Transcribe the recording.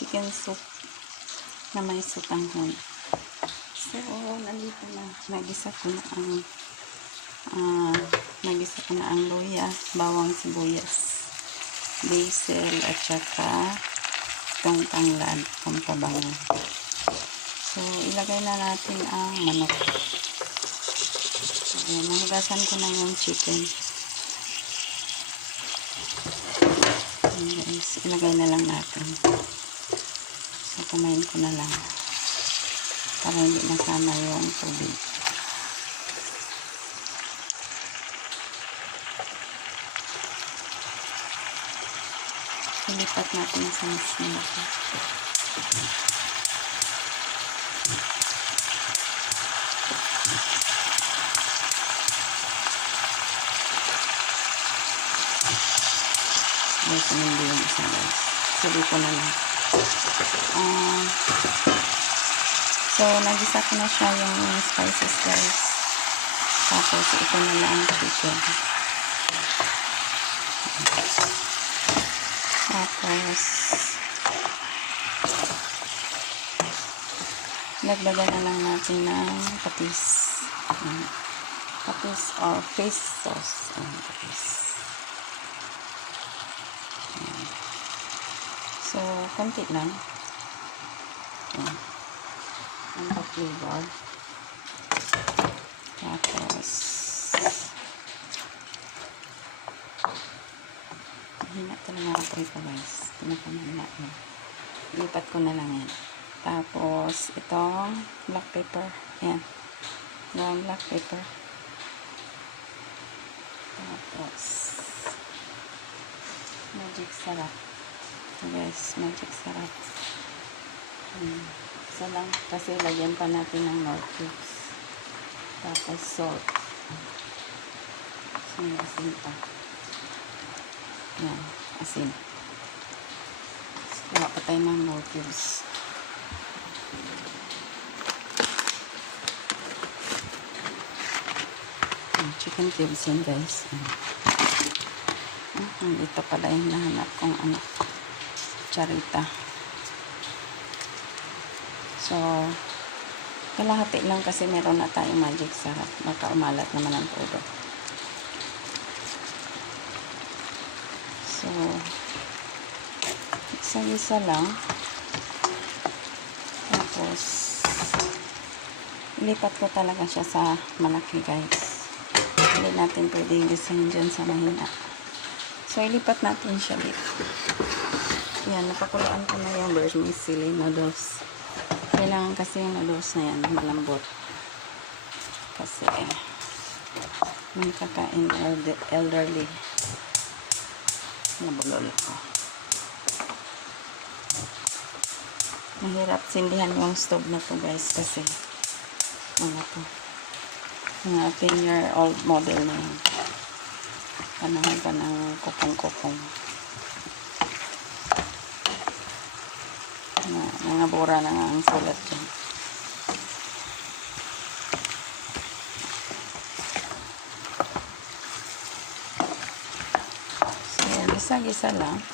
chicken soup na may sutanghon. So, nandito na. Nagisa ko na ang luya, bawang sibuyas, basil, at saka itong tanglad, pampabango. So, ilagay na natin ang manok. Ayan, nahigasan ko na yung chicken. Ayan guys, ilagay na lang natin. So, kumain ko na lang. Para hindi masama yung tubig. Ilipat natin sa mas malaki. Guys, hindi yung isa guys. Sabi ko na lang. So, nagisa ko na siya yung spices guys. Tapos, ito na lang ang chicken. Tapos, nagdagan na lang natin ng patis. Patis or fish sauce. Patis. So, konti lang. Ang flavor. Tapos, hina talaga ako ito guys. Pinakamahina yun. Lipat ko na lang yan. Tapos, itong black pepper. Ayan. Yung black pepper. Tapos, magic sarap. So guys, magic sarap. Isa lang. Kasi lagyan pa natin ng nor cubes. Tapos, salt. So, may asin pa. Yan. Asin. Gawa pa tayo ng nor cubes. Chicken cubes yan guys. Ito pala yung nahanap kong charita. So, kalahati lang kasi meron na tayong magic sarap. Baka umalat naman ang todo. So, isa-isa lang. Tapos, ilipat ko talaga siya sa malaki guys. Hindi natin pwedeng isahin dyan sa mahina. So, ilipat natin siya dito. Yan, napakulaan ko na yung vermicelli noodles. Kailangan kasi yung noodles na yan malambot. Kasi, may kakain elderly na bulol ko. Mahirap sindihan yung stove na to guys kasi mga 10-year-old model na yun. Panahon pa ng kupong-kupong. Mga bura na nga ang sulat dyan. So, gisa-gisa lang.